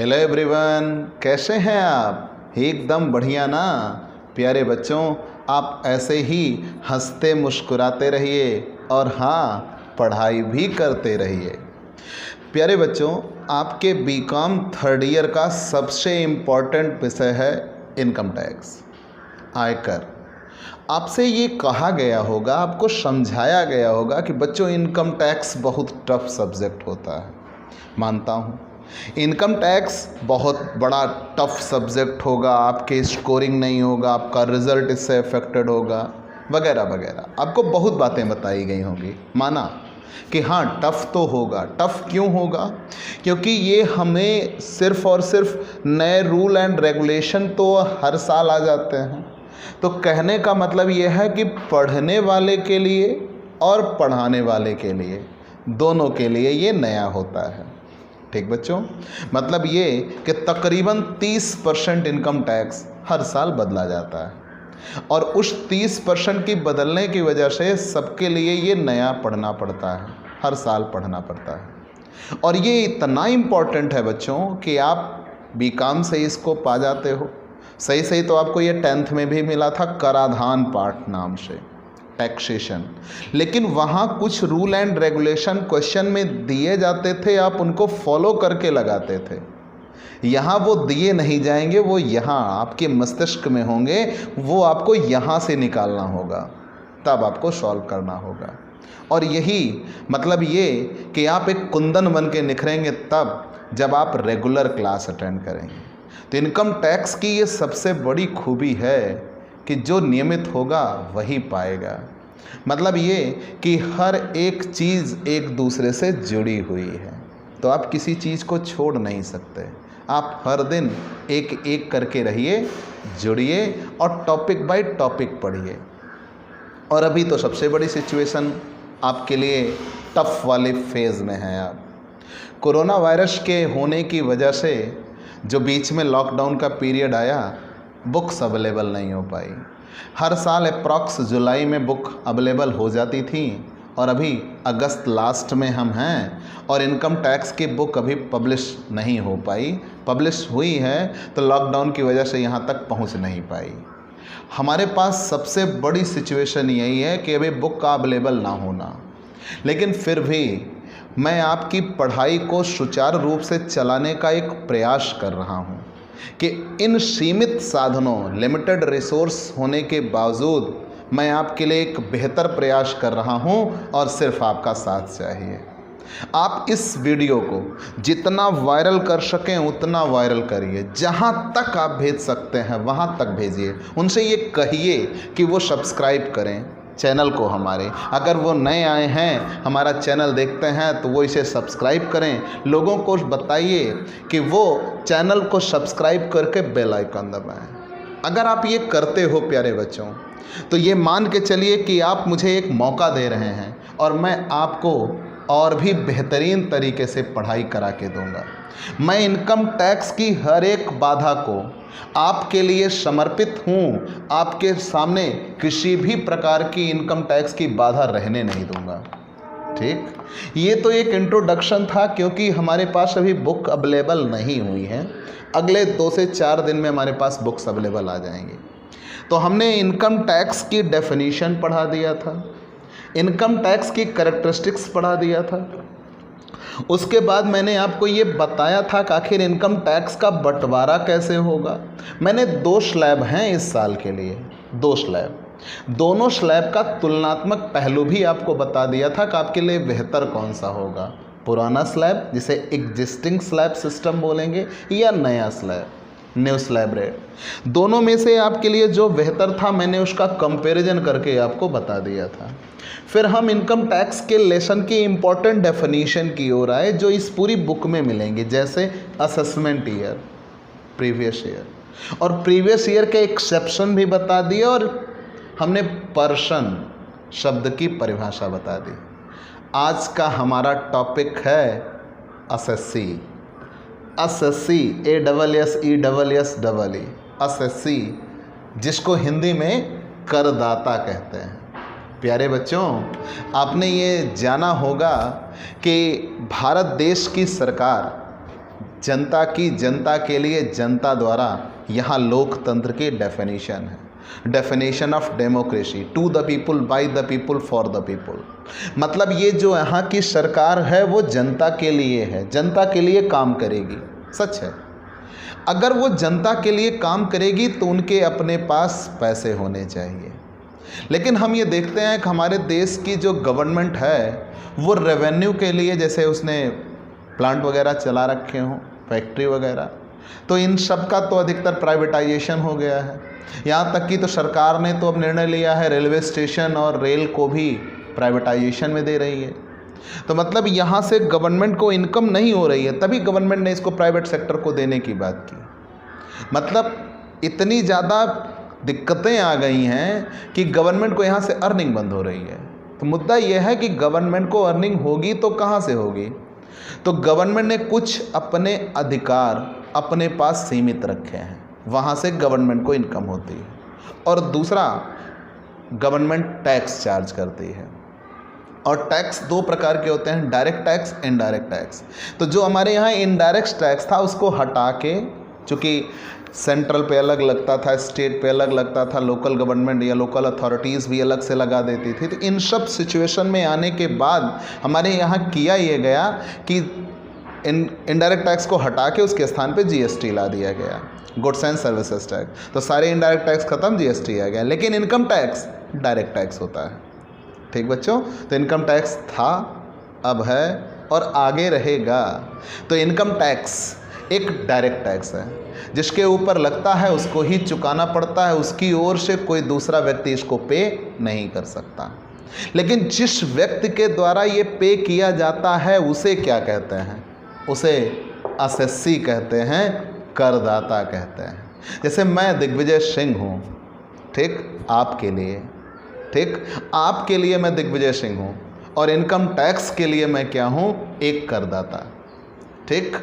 Hello everyone, कैसे हैं आप? एकदम बढ़िया ना। प्यारे बच्चों, आप ऐसे ही हंसते मुस्कुराते रहिए और हाँ, पढ़ाई भी करते रहिए। प्यारे बच्चों, आपके बीकॉम थर्ड ईयर का सबसे इम्पॉर्टेंट विषय है इनकम टैक्स, आयकर। आपसे ये कहा गया होगा, आपको समझाया गया होगा कि बच्चों इनकम टैक्स बहुत टफ सब्जेक्ट होता है। मानता हूँ इनकम टैक्स बहुत बड़ा टफ सब्जेक्ट होगा, आपके स्कोरिंग नहीं होगा, आपका रिजल्ट इससे अफेक्टेड होगा, वगैरह वगैरह। आपको बहुत बातें बताई गई होंगी, माना कि हाँ टफ़ तो होगा। टफ़ क्यों होगा? क्योंकि ये हमें सिर्फ़ और सिर्फ नए रूल एंड रेगुलेशन तो हर साल आ जाते हैं। तो कहने का मतलब ये है कि पढ़ने वाले के लिए और पढ़ाने वाले के लिए, दोनों के लिए ये नया होता है। ठीक बच्चों, मतलब ये कि तकरीबन 30% इनकम टैक्स हर साल बदला जाता है और उस 30% की बदलने की वजह से सबके लिए ये नया पढ़ना पड़ता है, हर साल पढ़ना पड़ता है। और ये इतना इम्पॉर्टेंट है बच्चों कि आप बीकॉम से इसको पा जाते हो। सही सही तो आपको ये 10th में भी मिला था, कराधान पार्ट नाम से, टैक्सेशन। लेकिन वहाँ कुछ रूल एंड रेगुलेशन क्वेश्चन में दिए जाते थे, आप उनको फॉलो करके लगाते थे। यहाँ वो दिए नहीं जाएंगे, वो यहाँ आपके मस्तिष्क में होंगे, वो आपको यहाँ से निकालना होगा, तब आपको सॉल्व करना होगा। और यही मतलब ये कि आप एक कुंदन बन के निखरेंगे तब जब आप रेगुलर क्लास अटेंड करेंगे। तो इनकम टैक्स की ये सबसे बड़ी खूबी है कि जो नियमित होगा वही पाएगा। मतलब ये कि हर एक चीज़ एक दूसरे से जुड़ी हुई है, तो आप किसी चीज़ को छोड़ नहीं सकते। आप हर दिन एक एक करके रहिए, जुड़िए और टॉपिक बाय टॉपिक पढ़िए। और अभी तो सबसे बड़ी सिचुएशन आपके लिए टफ वाले फेज़ में है। आप कोरोना वायरस के होने की वजह से जो बीच में लॉकडाउन का पीरियड आया, बुक्स अवेलेबल नहीं हो पाई। हर साल अप्रॉक्स जुलाई में बुक अवेलेबल हो जाती थी और अभी अगस्त लास्ट में हम हैं और इनकम टैक्स की बुक अभी पब्लिश नहीं हो पाई। पब्लिश हुई है तो लॉकडाउन की वजह से यहाँ तक पहुँच नहीं पाई। हमारे पास सबसे बड़ी सिचुएशन यही है कि अभी बुक का अवेलेबल ना होना। लेकिन फिर भी मैं आपकी पढ़ाई को सुचारू रूप से चलाने का एक प्रयास कर रहा हूँ कि इन सीमित साधनों, लिमिटेड रिसोर्स होने के बावजूद मैं आपके लिए एक बेहतर प्रयास कर रहा हूँ और सिर्फ आपका साथ चाहिए। आप इस वीडियो को जितना वायरल कर सकें उतना वायरल करिए। जहाँ तक आप भेज सकते हैं वहाँ तक भेजिए। उनसे ये कहिए कि वो सब्सक्राइब करें चैनल को हमारे। अगर वो नए आए हैं, हमारा चैनल देखते हैं, तो वो इसे सब्सक्राइब करें। लोगों को बताइए कि वो चैनल को सब्सक्राइब करके बेल आइकन दबाएं। अगर आप ये करते हो प्यारे बच्चों, तो ये मान के चलिए कि आप मुझे एक मौका दे रहे हैं और मैं आपको और भी बेहतरीन तरीके से पढ़ाई करा के दूंगा। मैं इनकम टैक्स की हर एक बाधा को आपके लिए समर्पित हूँ। आपके सामने किसी भी प्रकार की इनकम टैक्स की बाधा रहने नहीं दूंगा। ठीक, ये तो एक इंट्रोडक्शन था, क्योंकि हमारे पास अभी बुक अवेलेबल नहीं हुई है। अगले 2 से 4 दिन में हमारे पास बुक्स अवेलेबल आ जाएंगी। तो हमने इनकम टैक्स की डेफिनीशन पढ़ा दिया था, इनकम टैक्स की कैरेक्टरिस्टिक्स पढ़ा दिया था। उसके बाद मैंने आपको ये बताया था कि आखिर इनकम टैक्स का बंटवारा कैसे होगा। मैंने 2 स्लैब हैं इस साल के लिए, 2 स्लैब। दोनों स्लैब का तुलनात्मक पहलू भी आपको बता दिया था कि आपके लिए बेहतर कौन सा होगा, पुराना स्लैब जिसे एग्जिस्टिंग स्लैब सिस्टम बोलेंगे, या नया स्लैब, न्यू स्लैब रेट। दोनों में से आपके लिए जो बेहतर था मैंने उसका कंपैरिजन करके आपको बता दिया था। फिर हम इनकम टैक्स के लेसन की इम्पॉर्टेंट डेफिनीशन की ओर आए, जो इस पूरी बुक में मिलेंगे, जैसे असेसमेंट ईयर, प्रीवियस ईयर, और प्रीवियस ईयर के एक्सेप्शन भी बता दिए, और हमने पर्सन शब्द की परिभाषा बता दी। आज का हमारा टॉपिक है एसएससी। एसएससी, ASSESSEE, एसएससी, जिसको हिंदी में करदाता कहते हैं। प्यारे बच्चों, आपने ये जाना होगा कि भारत देश की सरकार जनता की, जनता के लिए, जनता द्वारा, यहाँ लोकतंत्र की डेफिनेशन है। Definition of democracy, to the people, by the people, for the people. मतलब ये जो यहाँ की सरकार है वो जनता के लिए है, जनता के लिए काम करेगी। सच है, अगर वो जनता के लिए काम करेगी तो उनके अपने पास पैसे होने चाहिए। लेकिन हम ये देखते हैं कि हमारे देश की जो गवर्नमेंट है वो रेवेन्यू के लिए, जैसे उसने प्लांट वगैरह चला रखे हों, फैक्ट्री वगैरह, तो इन सब का तो अधिकतर प्राइवेटाइजेशन हो गया है। यहाँ तक कि तो सरकार ने तो अब निर्णय लिया है रेलवे स्टेशन और रेल को भी प्राइवेटाइजेशन में दे रही है। तो मतलब यहाँ से गवर्नमेंट को इनकम नहीं हो रही है, तभी गवर्नमेंट ने इसको प्राइवेट सेक्टर को देने की बात की। मतलब इतनी ज़्यादा दिक्कतें आ गई हैं कि गवर्नमेंट को यहाँ से अर्निंग बंद हो रही है। तो मुद्दा यह है कि गवर्नमेंट को अर्निंग होगी तो कहाँ से होगी? तो गवर्नमेंट ने कुछ अपने अधिकार अपने पास सीमित रखे हैं, वहाँ से गवर्नमेंट को इनकम होती है। और दूसरा, गवर्नमेंट टैक्स चार्ज करती है। और टैक्स दो प्रकार के होते हैं, डायरेक्ट टैक्स, इनडायरेक्ट टैक्स। तो जो हमारे यहाँ इनडायरेक्ट टैक्स था उसको हटा के, चूँकि सेंट्रल पे अलग लगता था, स्टेट पे अलग लगता था, लोकल गवर्नमेंट या लोकल अथॉरिटीज़ भी अलग से लगा देती थी। तो इन सब सिचुएशन में आने के बाद हमारे यहाँ किया ये गया कि इनडायरेक्ट टैक्स को हटा के उसके स्थान पे जीएसटी ला दिया गया, गुड्स एंड सर्विसेज टैक्स। तो सारे इनडायरेक्ट टैक्स खत्म, जीएसटी आ गया। लेकिन इनकम टैक्स डायरेक्ट टैक्स होता है। ठीक बच्चों, तो इनकम टैक्स था, अब है और आगे रहेगा। तो इनकम टैक्स एक डायरेक्ट टैक्स है, जिसके ऊपर लगता है उसको ही चुकाना पड़ता है, उसकी ओर से कोई दूसरा व्यक्ति इसको पे नहीं कर सकता। लेकिन जिस व्यक्ति के द्वारा ये पे किया जाता है उसे क्या कहते हैं? उसे असेस्सी कहते हैं, करदाता कहते हैं। जैसे मैं दिग्विजय सिंह हूँ, ठीक, आपके लिए, ठीक, आपके लिए मैं दिग्विजय सिंह हूँ, और इनकम टैक्स के लिए मैं क्या हूँ? एक करदाता। ठीक,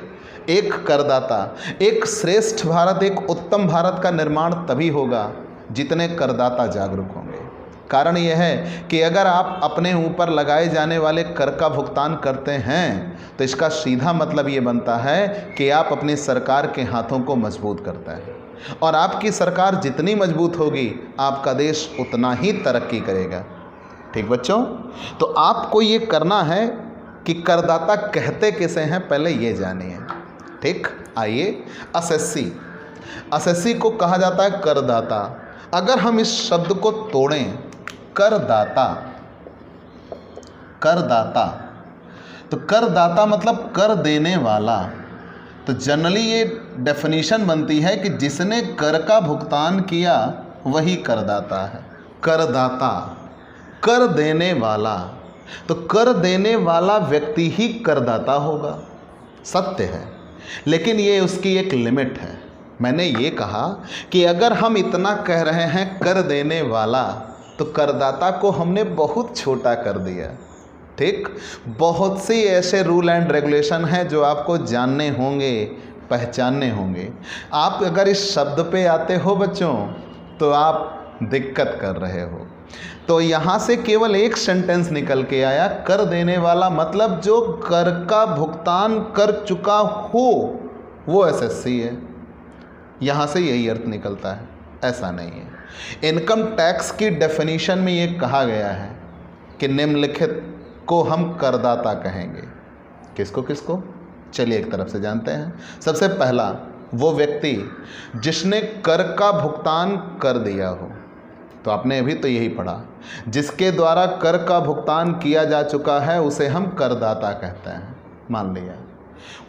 एक करदाता। एक श्रेष्ठ भारत, एक उत्तम भारत का निर्माण तभी होगा जितने करदाता जागरूक होंगे। कारण यह है कि अगर आप अपने ऊपर लगाए जाने वाले कर का भुगतान करते हैं तो इसका सीधा मतलब ये बनता है कि आप अपनी सरकार के हाथों को मजबूत करते हैं, और आपकी सरकार जितनी मजबूत होगी आपका देश उतना ही तरक्की करेगा। ठीक बच्चों, तो आपको ये करना है कि करदाता कहते किसे हैं, पहले ये जानिए। ठीक, आइए, असेस्सी, असेस्सी को कहा जाता है करदाता। अगर हम इस शब्द को तोड़ें, करदाता, करदाता, तो करदाता मतलब कर देने वाला। तो जनरली ये डेफिनेशन बनती है कि जिसने कर का भुगतान किया वही करदाता है। करदाता, कर देने वाला। तो कर देने वाला व्यक्ति ही करदाता होगा, सत्य है। लेकिन ये उसकी एक लिमिट है। मैंने ये कहा कि अगर हम इतना कह रहे हैं कर देने वाला, तो करदाता को हमने बहुत छोटा कर दिया। ठीक, बहुत सी ऐसे रूल एंड रेगुलेशन हैं जो आपको जानने होंगे, पहचानने होंगे। आप अगर इस शब्द पे आते हो बच्चों तो आप दिक्कत कर रहे हो। तो यहाँ से केवल एक सेंटेंस निकल के आया, कर देने वाला, मतलब जो कर का भुगतान कर चुका हो वो एसएससी है। यहाँ से यही अर्थ निकलता है, ऐसा नहीं है। इनकम टैक्स की डेफिनेशन में ये कहा गया है कि निम्नलिखित को हम करदाता कहेंगे। किसको किसको? चलिए एक तरफ से जानते हैं। सबसे पहला, वो व्यक्ति जिसने कर का भुगतान कर दिया हो। तो आपने अभी तो यही पढ़ा, जिसके द्वारा कर का भुगतान किया जा चुका है उसे हम करदाता कहते हैं। मान लिया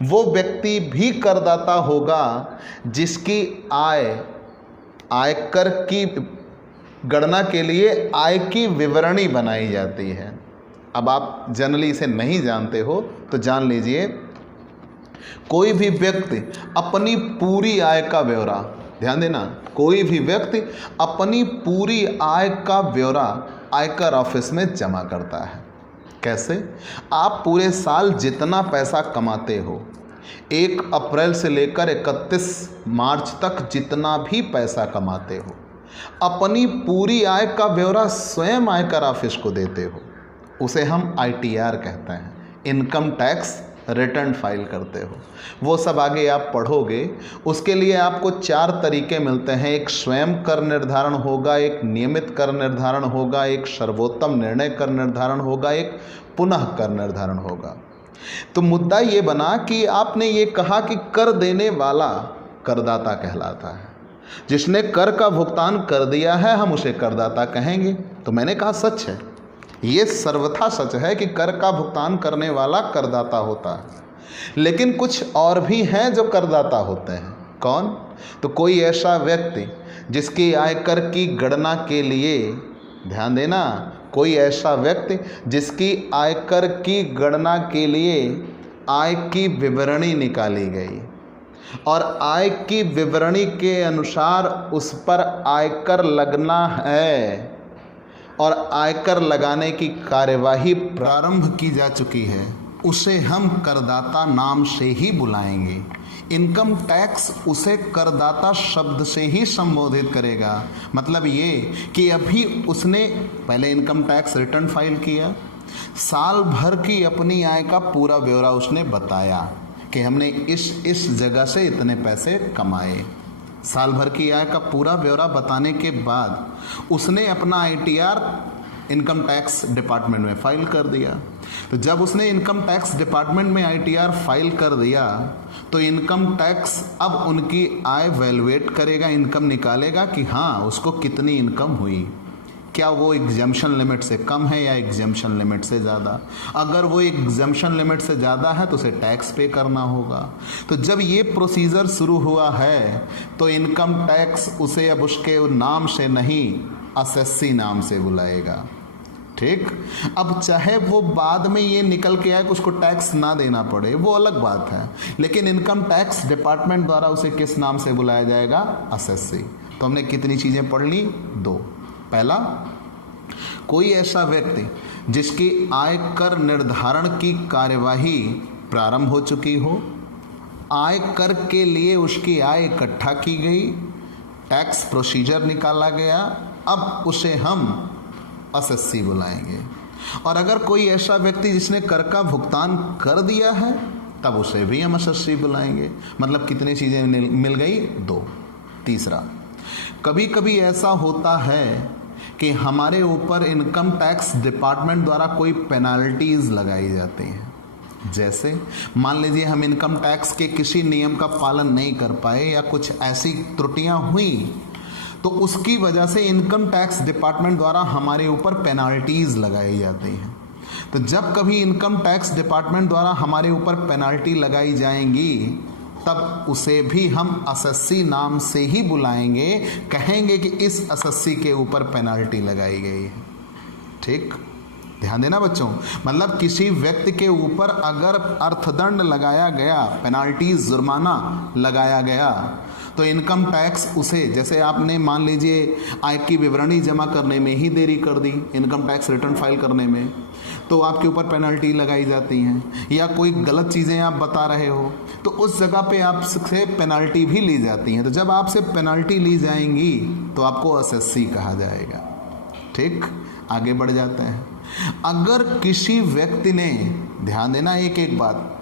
वो व्यक्ति भी करदाता होगा जिसकी आयकर की गणना के लिए आय की विवरणी बनाई जाती है। अब आप जनरली इसे नहीं जानते हो तो जान लीजिए, कोई भी व्यक्ति अपनी पूरी आय का ब्यौरा, ध्यान देना, कोई भी व्यक्ति अपनी पूरी आय का ब्यौरा आयकर ऑफिस में जमा करता है। कैसे? आप पूरे साल जितना पैसा कमाते हो, 1 अप्रैल से लेकर 31 मार्च तक जितना भी पैसा कमाते हो, अपनी पूरी आय का ब्यौरा स्वयं आयकर ऑफिस को देते हो। उसे हम ITR कहते हैं, इनकम टैक्स रिटर्न फाइल करते हो, वो सब आगे आप पढ़ोगे। उसके लिए आपको 4 तरीके मिलते हैं। एक स्वयं कर निर्धारण होगा, एक नियमित कर निर्धारण होगा, एक सर्वोत्तम निर्णय कर निर्धारण होगा, एक पुनः कर निर्धारण होगा। तो मुद्दा ये बना कि आपने ये कहा कि कर देने वाला करदाता कहलाता है। जिसने कर का भुगतान कर दिया है हम उसे करदाता कहेंगे। तो मैंने कहा सच है, ये सर्वथा सच है कि कर का भुगतान करने वाला करदाता होता है। लेकिन कुछ और भी हैं जो करदाता होते हैं। कौन? तो कोई ऐसा व्यक्ति जिसकी आयकर की गणना के लिए, ध्यान देना, कोई ऐसा व्यक्ति जिसकी आयकर की गणना के लिए आय की विवरणी निकाली गई और आय की विवरणी के अनुसार उस पर आयकर लगना है और आयकर लगाने की कार्यवाही प्रारंभ की जा चुकी है, उसे हम करदाता नाम से ही बुलाएंगे। इनकम टैक्स उसे करदाता शब्द से ही संबोधित करेगा। मतलब ये कि अभी उसने पहले इनकम टैक्स रिटर्न फाइल किया, साल भर की अपनी आय का पूरा ब्यौरा उसने बताया कि हमने इस जगह से इतने पैसे कमाए। साल भर की आय का पूरा ब्यौरा बताने के बाद उसने अपना ITR इनकम टैक्स डिपार्टमेंट में फाइल कर दिया। तो जब उसने इनकम टैक्स डिपार्टमेंट में ITR फाइल कर दिया तो इनकम टैक्स अब उनकी आय वैल्यूएट करेगा, इनकम निकालेगा कि हाँ उसको कितनी इनकम हुई, क्या वो एग्जम्पशन लिमिट से कम है या एग्जम्पशन लिमिट से ज़्यादा। अगर वो एग्जम्पशन लिमिट से ज़्यादा है तो उसे टैक्स पे करना होगा। तो जब ये प्रोसीजर शुरू हुआ है तो इनकम टैक्स उसे अब उसके नाम से नहीं असेसी नाम से बुलाएगा। ठीक। अब चाहे वो बाद में ये निकल के आए कि उसको टैक्स ना देना पड़े, वो अलग बात है, लेकिन इनकम टैक्स डिपार्टमेंट द्वारा उसे किस नाम से बुलाया जाएगा? असेसी। तो हमने कितनी चीज़ें पढ़ ली? 2। पहला, कोई ऐसा व्यक्ति जिसकी आयकर निर्धारण की कार्यवाही प्रारंभ हो चुकी हो, आयकर के लिए उसकी आय इकट्ठा की गई, टैक्स प्रोसीजर निकाला गया, अब उसे हम असेसी बुलाएंगे। और अगर कोई ऐसा व्यक्ति जिसने कर का भुगतान कर दिया है तब उसे भी हम असेसी बुलाएंगे। मतलब कितनी चीज़ें मिल गई? 2। तीसरा, कभी कभी ऐसा होता है कि हमारे ऊपर इनकम टैक्स डिपार्टमेंट द्वारा कोई पेनल्टीज़ लगाई जाती हैं। जैसे मान लीजिए हम इनकम टैक्स के किसी नियम का पालन नहीं कर पाए या कुछ ऐसी त्रुटियां हुई तो उसकी वजह से इनकम टैक्स डिपार्टमेंट द्वारा हमारे ऊपर पेनल्टीज़ लगाई जाती हैं। तो जब कभी इनकम टैक्स डिपार्टमेंट द्वारा हमारे ऊपर पेनल्टी लगाई जाएंगी तब उसे भी हम असेसी नाम से ही बुलाएंगे, कहेंगे कि इस असेसी के ऊपर पेनल्टी लगाई गई है। ठीक, ध्यान देना बच्चों। मतलब किसी व्यक्ति के ऊपर अगर अर्थदंड लगाया गया, पेनल्टी जुर्माना लगाया गया, तो इनकम टैक्स उसे, जैसे आपने मान लीजिए आय की विवरणी जमा करने में ही देरी कर दी, इनकम टैक्स रिटर्न फाइल करने में, तो आपके ऊपर पेनल्टी लगाई जाती हैं। या कोई गलत चीज़ें आप बता रहे हो तो उस जगह पे आपसे पेनल्टी भी ली जाती हैं। तो जब आपसे पेनल्टी ली जाएंगी तो आपको असेसी कहा जाएगा। ठीक, आगे बढ़ जाते हैं। अगर किसी व्यक्ति ने, ध्यान देना एक बात,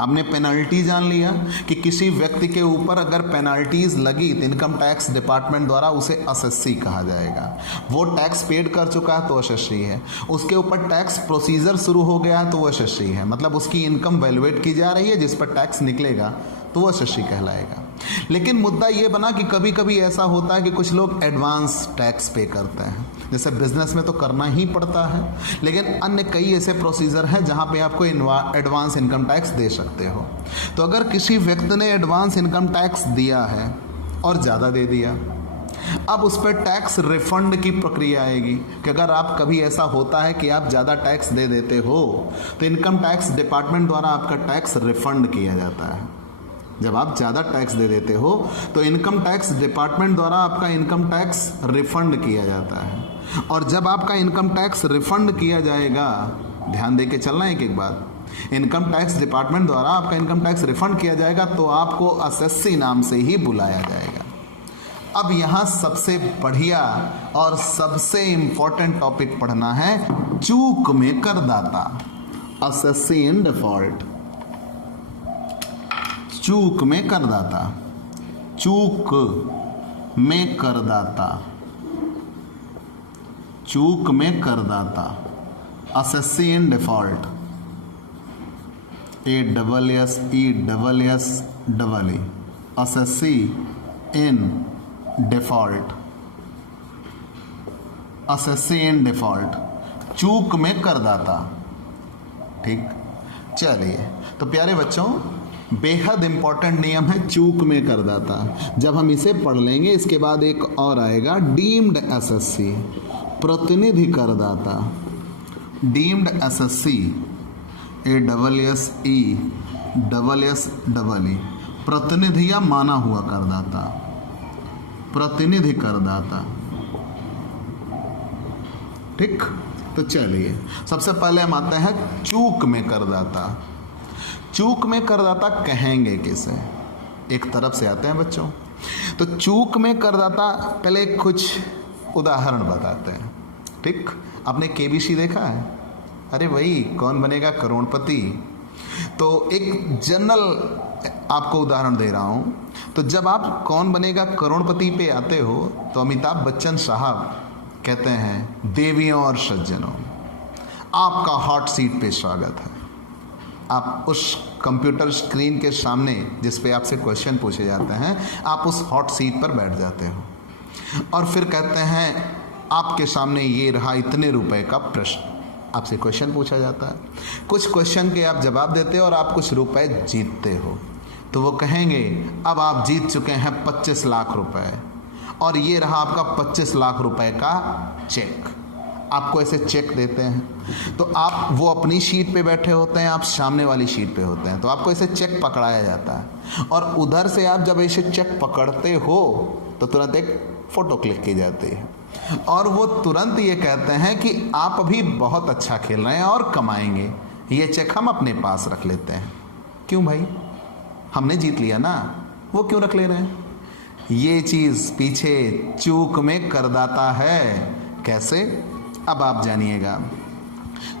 आपने पेनल्टी जान लिया कि किसी व्यक्ति के ऊपर अगर पेनल्टीज लगी तो इनकम टैक्स डिपार्टमेंट द्वारा उसे असेसी कहा जाएगा। वो टैक्स पेड कर चुका है तो असेसी है, उसके ऊपर टैक्स प्रोसीजर शुरू हो गया है तो वो असेसी है। मतलब उसकी इनकम वैल्यूएट की जा रही है, जिस पर टैक्स निकलेगा तो वो असेसी कहलाएगा। लेकिन मुद्दा ये बना कि कभी कभी ऐसा होता है कि कुछ लोग एडवांस टैक्स पे करते हैं। जैसे बिजनेस में तो करना ही पड़ता है, लेकिन अन्य कई ऐसे प्रोसीजर हैं जहां पे आपको एडवांस इनकम टैक्स दे सकते हो। तो अगर किसी व्यक्ति ने एडवांस इनकम टैक्स दिया है और ज़्यादा दे दिया, अब उस पर टैक्स रिफंड की प्रक्रिया आएगी कि अगर आप कभी ऐसा होता है कि आप ज़्यादा टैक्स दे देते हो तो इनकम टैक्स डिपार्टमेंट द्वारा आपका टैक्स रिफंड किया जाता है। जब आप ज़्यादा टैक्स दे देते हो तो इनकम टैक्स डिपार्टमेंट द्वारा आपका इनकम टैक्स रिफंड किया जाता है। और जब आपका इनकम टैक्स रिफंड किया जाएगा, ध्यान दे के चलना एक बात, इनकम टैक्स डिपार्टमेंट द्वारा आपका इनकम टैक्स रिफंड किया जाएगा तो आपको असेसी नाम से ही बुलाया जाएगा। अब यहाँ सबसे बढ़िया और सबसे इम्पोर्टेंट टॉपिक पढ़ना है, चूक में करदाता, असेसी इन डिफॉल्ट। चूक में करदाता, चूक में करदाता, चूक में करदाता, assessee in default, ASSEEE, assessee in default, assessee in default, चूक में करदाता। ठीक, चलिए तो प्यारे बच्चों, बेहद इंपॉर्टेंट नियम है चूक में करदाता। जब हम इसे पढ़ लेंगे इसके बाद एक और आएगा डीम्ड एसएससी, प्रतिनिधि करदाता, डीम्ड एसएससी, ASSEEE, प्रतिनिधि या माना हुआ करदाता, प्रतिनिधि करदाता। ठीक, तो चलिए सबसे पहले हम आते हैं चूक में करदाता। चूक में करदाता कहेंगे किसे, एक तरफ से आते हैं बच्चों। तो चूक में करदाता पहले कुछ उदाहरण बताते हैं। ठीक, आपने केबीसी देखा है? अरे वही कौन बनेगा करोड़पति। तो एक जनरल आपको उदाहरण दे रहा हूँ। तो जब आप कौन बनेगा करोड़पति पे आते हो तो अमिताभ बच्चन साहब कहते हैं, देवियों और सज्जनों, आपका हॉट सीट पे स्वागत है। आप उस कंप्यूटर स्क्रीन के सामने जिस पे आपसे क्वेश्चन पूछे जाते हैं, आप उस हॉट सीट पर बैठ जाते हो और फिर कहते हैं आपके सामने ये रहा इतने रुपए का प्रश्न। आपसे क्वेश्चन पूछा जाता है, कुछ क्वेश्चन के आप जवाब देते हो और आप कुछ रुपए जीतते हो। तो वो कहेंगे अब आप जीत चुके हैं 25 लाख रुपए और ये रहा आपका 25 लाख रुपए का चेक। आपको ऐसे चेक देते हैं तो आप वो अपनी शीट पे बैठे होते हैं, आप सामने वाली शीट पे होते हैं, तो आपको ऐसे चेक पकड़ाया जाता है और उधर से आप जब ऐसे चेक पकड़ते हो तो तुरंत एक फ़ोटो क्लिक की जाती है और वो तुरंत ये कहते हैं कि आप अभी बहुत अच्छा खेल रहे हैं और कमाएंगे, ये चेक हम अपने पास रख लेते हैं। क्यों भाई, हमने जीत लिया ना, वो क्यों रख ले रहे हैं? ये चीज़ पीछे चूक में करदाता है। कैसे, अब आप जानिएगा।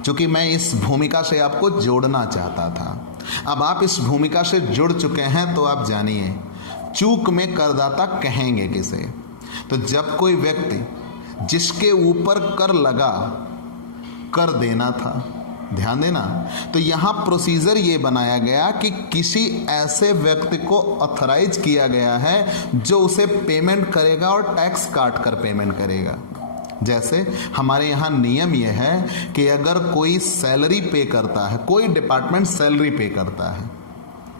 क्योंकि मैं इस भूमिका से आपको जोड़ना चाहता था, अब आप इस भूमिका से जुड़ चुके हैं तो आप जानिए चूक में करदाता कहेंगे किसे। तो जब कोई व्यक्ति जिसके ऊपर कर लगा, कर देना था, ध्यान देना, तो यहाँ प्रोसीजर ये बनाया गया कि किसी ऐसे व्यक्ति को ऑथराइज किया गया है जो उसे पेमेंट करेगा और टैक्स काट कर पेमेंट करेगा। जैसे हमारे यहाँ नियम यह है कि अगर कोई सैलरी पे करता है, कोई डिपार्टमेंट सैलरी पे करता है,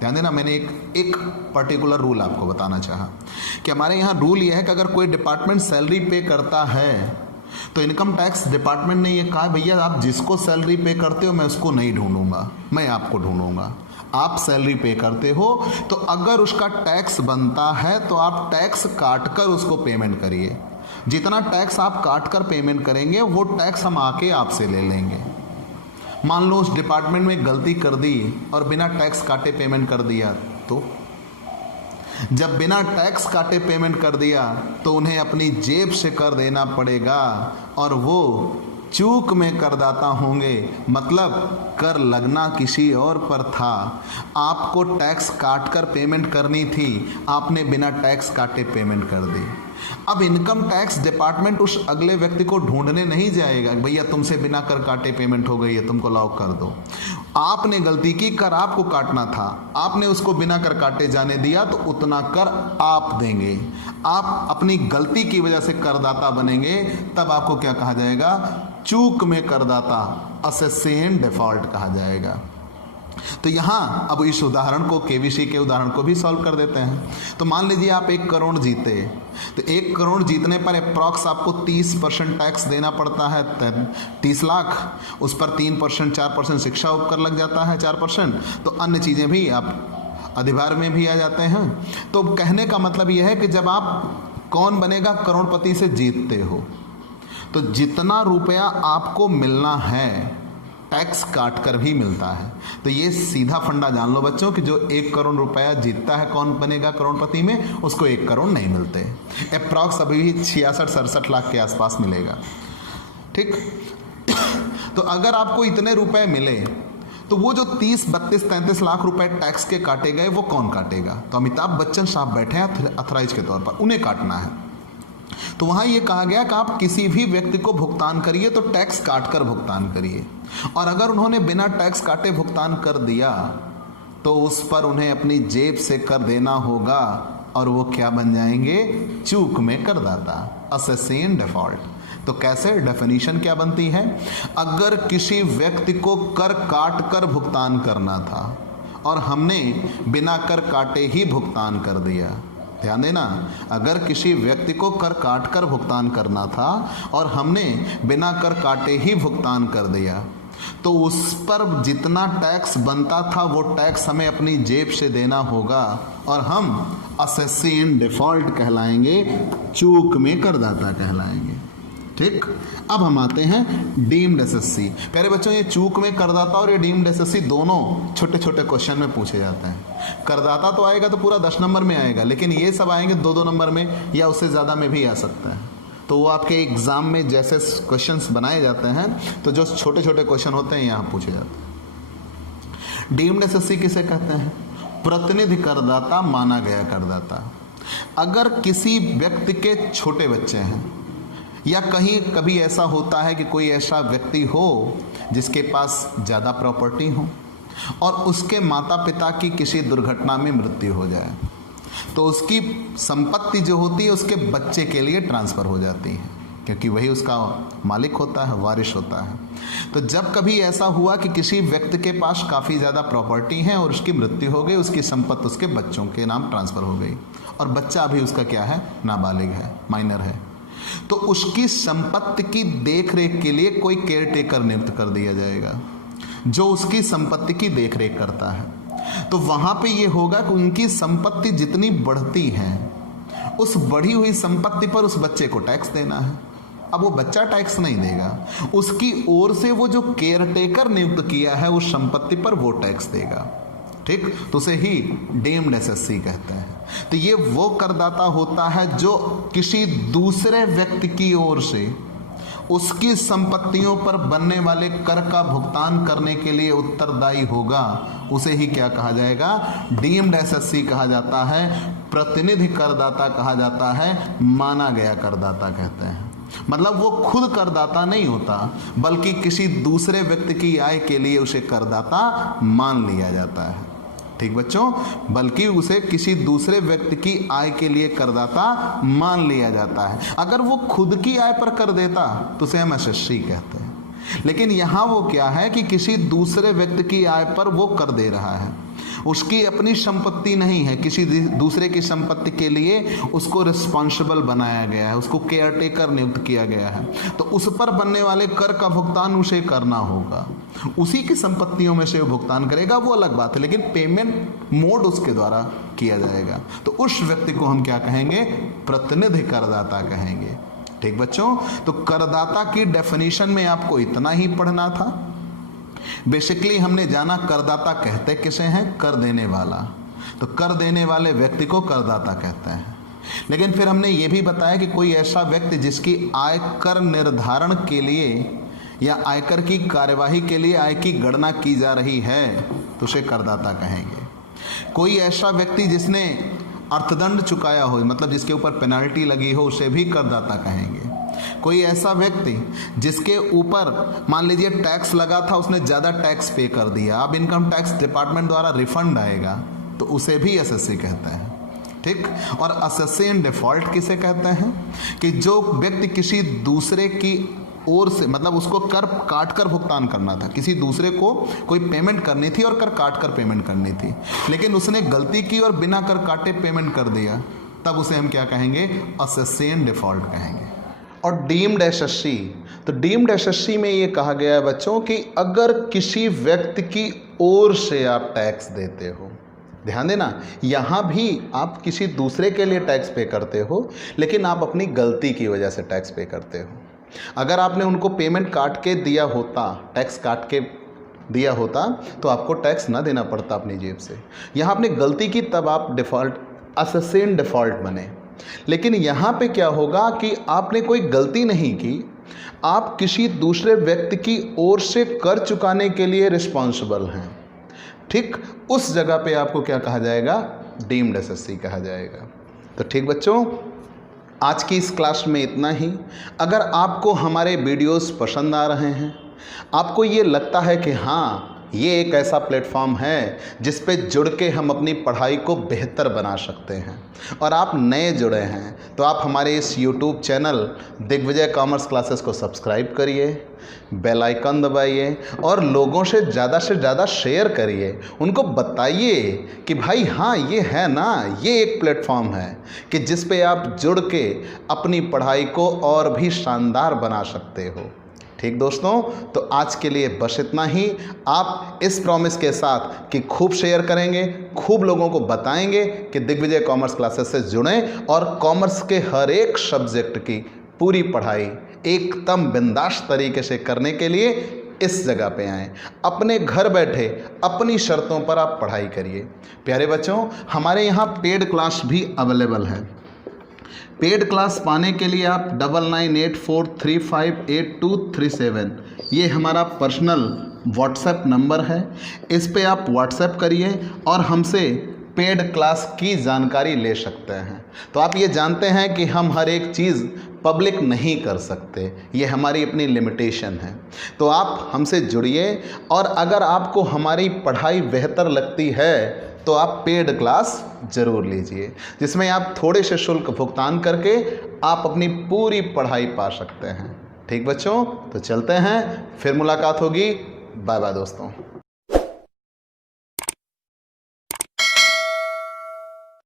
ध्यान देना, मैंने एक पर्टिकुलर रूल आपको बताना चाहा कि हमारे यहाँ रूल यह है कि अगर कोई डिपार्टमेंट सैलरी पे करता है तो इनकम टैक्स डिपार्टमेंट ने ये कहा, भैया आप जिसको सैलरी पे करते हो मैं उसको नहीं ढूंढूंगा, मैं आपको ढूंढूंगा। आप सैलरी पे करते हो तो अगर उसका टैक्स बनता है तो आप टैक्स काट कर उसको पेमेंट करिए। जितना टैक्स आप काट कर पेमेंट करेंगे वो टैक्स हम आके आपसे ले लेंगे। मान लो उस डिपार्टमेंट में गलती कर दी और बिना टैक्स काटे पेमेंट कर दिया, तो जब बिना टैक्स काटे पेमेंट कर दिया तो उन्हें अपनी जेब से कर देना पड़ेगा और वो चूक में करदाता होंगे। मतलब कर लगना किसी और पर था, आपको टैक्स काट कर पेमेंट करनी थी, आपने बिना टैक्स काटे पेमेंट कर दी। अब इनकम टैक्स डिपार्टमेंट उस अगले व्यक्ति को ढूंढने नहीं जाएगा, भैया तुमसे बिना कर काटे पेमेंट हो गई है, तुमको लॉक कर दो। आपने गलती की, कर आपको काटना था, आपने उसको बिना कर काटे जाने दिया तो उतना कर आप देंगे। आप अपनी गलती की वजह से करदाता बनेंगे, तब आपको क्या कहा जाएगा? चूक में करदाता, असेसी इन डिफॉल्ट कहा जाएगा। तो यहाँ अब इस उदाहरण को, केवीसी के उदाहरण को भी सॉल्व कर देते हैं। तो मान लीजिए आप 1 करोड़ जीते, तो 1 करोड़ जीतने पर अप्रॉक्स आपको 30% टैक्स देना पड़ता है, 30 लाख, उस पर 3% 4% शिक्षा उपकर लग जाता है 4%, तो अन्य चीज़ें भी आप अधिभार में भी आ जाते हैं। तो कहने का मतलब यह है कि जब आप कौन बनेगा करोड़पति से जीतते हो तो जितना रुपया आपको मिलना है टैक्स काट कर भी मिलता है। तो ये सीधा फंडा जान लो बच्चों कि जो 1 करोड़ रुपया जीतता है कौन बनेगा करोड़पति में, उसको 1 करोड़ नहीं मिलते, अप्रॉक्स अभी भी 66-67 लाख के आसपास मिलेगा। ठीक, तो अगर आपको इतने रुपए मिले तो वो जो 30, 32, 33 लाख रुपए टैक्स के काटे गए वो कौन काटेगा? तो अमिताभ बच्चन साहब बैठे हैं अथराइज के तौर पर, उन्हें काटना है। तो वहां ये कहा गया कि आप किसी भी व्यक्ति को भुगतान करिए तो टैक्स काट कर भुगतान करिए, और अगर उन्होंने बिना टैक्स काटे भुगतान कर दिया तो उस पर उन्हें अपनी जेब से कर देना होगा, और वो क्या बन जाएंगे? चूक में करदाता, असेसी इन डिफॉल्ट। तो कैसे? डेफिनेशन क्या बनती है? अगर किसी व्यक्ति को कर काट कर भुगतान करना था और हमने बिना कर काटे ही भुगतान कर दिया, ध्यान देना, अगर किसी व्यक्ति को कर काट कर भुगतान करना था और हमने बिना कर काटे ही भुगतान कर दिया, तो उस पर जितना टैक्स बनता था वो टैक्स हमें अपनी जेब से देना होगा, और हम असेसी इन डिफॉल्ट कहलाएंगे, चूक में करदाता कहलाएंगे। ठीक, अब हम आते हैं डीम्ड एसएससी। प्यारे बच्चों, ये चूक में करदाता और ये डीम्ड एसएससी दोनों छोटे छोटे क्वेश्चन में पूछे जाते हैं। करदाता तो आएगा तो पूरा 10 नंबर में आएगा, लेकिन ये सब आएंगे 2-2 नंबर में या उससे ज़्यादा में भी आ सकता है। तो वो आपके एग्ज़ाम में जैसे क्वेश्चंस बनाए जाते हैं, तो जो छोटे छोटे क्वेश्चन होते हैं यहाँ पूछे जाते हैं। डीम्ड एसएससी किसे कहते हैं? प्रतिनिधि करदाता, माना गया करदाता। अगर किसी व्यक्ति के छोटे बच्चे हैं, या कहीं कभी ऐसा होता है कि कोई ऐसा व्यक्ति हो जिसके पास ज़्यादा प्रॉपर्टी हो और उसके माता पिता की किसी दुर्घटना में मृत्यु हो जाए, तो उसकी संपत्ति जो होती है उसके बच्चे के लिए ट्रांसफ़र हो जाती है, क्योंकि वही उसका मालिक होता है, वारिस होता है। तो जब कभी ऐसा हुआ कि किसी व्यक्ति के पास काफ़ी ज़्यादा प्रॉपर्टी है और उसकी मृत्यु हो गई, उसकी संपत्ति उसके बच्चों के नाम ट्रांसफ़र हो गई, और बच्चा अभी उसका क्या है? नाबालिग है, माइनर है, तो उसकी संपत्ति की देखरेख के लिए कोई केयर टेकर नियुक्त कर दिया जाएगा जो उसकी संपत्ति की देखरेख करता है। तो वहां पे ये होगा कि उनकी संपत्ति जितनी बढ़ती है, उस बढ़ी हुई संपत्ति पर उस बच्चे को टैक्स देना है। अब वो बच्चा टैक्स नहीं देगा, उसकी ओर से वो जो केयर टेकर नियुक्त किया है उस संपत्ति पर वो टैक्स देगा। ठीक, तो उसे ही डीम्ड एसएससी कहते हैं। तो ये वो करदाता होता है जो किसी दूसरे व्यक्ति की ओर से उसकी संपत्तियों पर बनने वाले कर का भुगतान करने के लिए उत्तरदायी होगा, उसे ही क्या कहा जाएगा? डीम्ड एसएससी कहा जाता है, प्रतिनिधि करदाता कहा जाता है, माना गया करदाता कहते हैं। मतलब वो खुद करदाता नहीं होता, बल्कि किसी दूसरे व्यक्ति की आय के लिए उसे करदाता मान लिया जाता है। ठीक बच्चों, बल्कि उसे किसी दूसरे व्यक्ति की आय के लिए करदाता मान लिया जाता है। अगर वो खुद की आय पर कर देता तो उसे हम एसएससी कहते हैं, लेकिन यहाँ वो क्या है कि किसी दूसरे व्यक्ति की आय पर वो कर दे रहा है, उसकी अपनी संपत्ति नहीं है, किसी दूसरे की संपत्ति के लिए उसको रिस्पॉन्सिबल बनाया गया है, उसको केयर टेकर नियुक्त किया गया है, तो उस पर बनने वाले कर का भुगतान उसे करना होगा, उसी की संपत्तियों में से वो भुगतान करेगा, वो अलग बात है, लेकिन पेमेंट मोड उसके द्वारा किया जाएगा। तो उस व्यक्ति को हम क्या कहेंगे? प्रतिनिधि करदाता कहेंगे। ठीक बच्चों, तो करदाता की डेफिनेशन में आपको इतना ही पढ़ना था। बेसिकली हमने जाना करदाता कहते किसे हैं? कर देने वाला। तो कर देने वाले व्यक्ति को करदाता कहते हैं। लेकिन फिर हमने ये भी बताया कि कोई ऐसा व्यक्ति जिसकी आयकर निर्धारण के लिए या आयकर की कार्यवाही के लिए आय की गणना की जा रही है तो उसे करदाता कहेंगे। कोई ऐसा व्यक्ति जिसने अर्थदंड चुकाया हो, मतलब जिसके ऊपर पेनल्टी लगी हो, उसे भी करदाता कहेंगे। कोई ऐसा व्यक्ति जिसके ऊपर मान लीजिए टैक्स लगा था, उसने ज़्यादा टैक्स पे कर दिया, अब इनकम टैक्स डिपार्टमेंट द्वारा रिफंड आएगा, तो उसे भी एसएससी कहते हैं। ठीक, और असेसी इन डिफॉल्ट किसे कहते हैं? कि जो व्यक्ति किसी दूसरे की ओर से, मतलब उसको कर काट कर भुगतान करना था, किसी दूसरे को कोई पेमेंट करनी थी और कर काट कर पेमेंट करनी थी, लेकिन उसने गलती की और बिना कर काटे पेमेंट कर दिया, तब उसे हम क्या कहेंगे? असेसी इन डिफॉल्ट कहेंगे। और डीम्ड एसएससी, तो डीम्ड एसएससी में ये कहा गया है बच्चों कि अगर किसी व्यक्ति की ओर से आप टैक्स देते हो, ध्यान देना, यहाँ भी आप किसी दूसरे के लिए टैक्स पे करते हो, लेकिन आप अपनी गलती की वजह से टैक्स पे करते हो। अगर आपने उनको पेमेंट काट के दिया होता, टैक्स काट के दिया होता, तो आपको टैक्स ना देना पड़ता अपनी जेब से। यहाँ आपने गलती की, तब आप डिफ़ॉल्ट, असेसी इन डिफ़ॉल्ट बने। लेकिन यहाँ पे क्या होगा कि आपने कोई गलती नहीं की, आप किसी दूसरे व्यक्ति की ओर से कर चुकाने के लिए रिस्पॉन्सिबल हैं, ठीक उस जगह पे आपको क्या कहा जाएगा? डीम्ड एसएससी कहा जाएगा। तो ठीक बच्चों, आज की इस क्लास में इतना ही। अगर आपको हमारे वीडियोस पसंद आ रहे हैं, आपको ये लगता है कि हाँ ये एक ऐसा प्लेटफॉर्म है जिस पे जुड़ के हम अपनी पढ़ाई को बेहतर बना सकते हैं, और आप नए जुड़े हैं, तो आप हमारे इस YouTube channel Digvijay commerce classes को सब्सक्राइब करिए, बेल आइकन दबाइए और लोगों से ज़्यादा शेयर करिए। उनको बताइए कि भाई हाँ ये है ना, ये एक प्लेटफॉर्म है कि जिस पे आप जुड़ के अपनी पढ़ाई को और भी शानदार बना सकते हो। ठीक दोस्तों, तो आज के लिए बस इतना ही। आप इस प्रॉमिस के साथ कि खूब शेयर करेंगे, खूब लोगों को बताएंगे कि दिग्विजय कॉमर्स क्लासेस से जुड़ें और कॉमर्स के हर एक सब्जेक्ट की पूरी पढ़ाई एकदम बिंदास तरीके से करने के लिए इस जगह पे आएँ। अपने घर बैठे अपनी शर्तों पर आप पढ़ाई करिए। प्यारे बच्चों, हमारे यहाँ पेड क्लास भी अवेलेबल है। पेड क्लास पाने के लिए आप 9984358237 ये हमारा पर्सनल व्हाट्सएप नंबर है, इस पे आप व्हाट्सएप करिए और हमसे पेड क्लास की जानकारी ले सकते हैं। तो आप ये जानते हैं कि हम हर एक चीज़ पब्लिक नहीं कर सकते, ये हमारी अपनी लिमिटेशन है। तो आप हमसे जुड़िए, और अगर आपको हमारी पढ़ाई बेहतर लगती है तो आप पेड क्लास ज़रूर लीजिए, जिसमें आप थोड़े से शुल्क भुगतान करके आप अपनी पूरी पढ़ाई पा सकते हैं। ठीक बच्चों, तो चलते हैं, फिर मुलाकात होगी। बाय बाय दोस्तों।